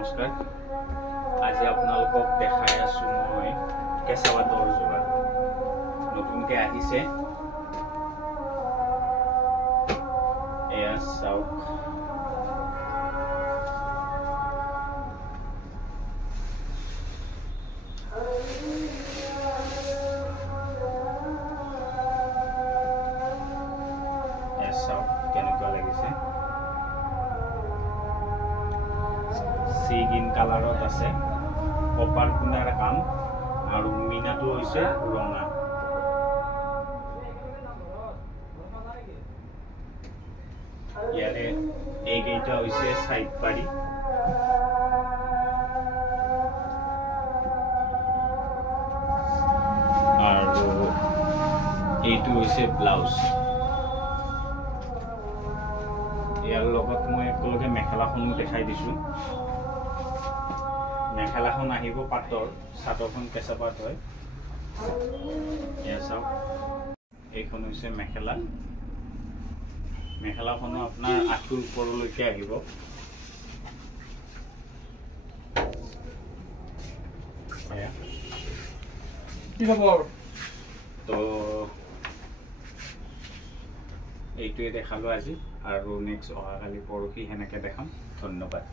নমস্কাৰ আজি আপোনালোকক দেখাই আছো মই কেঁচা পাতৰ যোগাৰ নতুনকৈ আহিছে এয়া চাওক কেনেকুৱা লাগিছে সি গ্ৰীণ কালাৰত আছে কপাৰ কুনাৰ কাম আৰু মিনাটো হৈছে ৰঙা ইয়াৰে এইকেইটা হৈছে সাইড পাৰি আৰু এইটো হৈছে ব্লাউজ ইয়াৰ লগত মই একেলগে মেখেলাখনো দেখাই দিছোঁ মেখেলাখন আহিব পাটৰ চাদৰখন কেঁচা পাট হয় এয়া চাওক এইখন হৈছে মেখেলা মেখেলাখনো আপোনাৰ আঁঠুৰ ওপৰলৈকে আহিব কি খবৰ তো এইটোৱে দেখালো আজি আৰু নেক্সট অহাকালি পৰহি সেনেকৈ দেখাম ধন্যবাদ।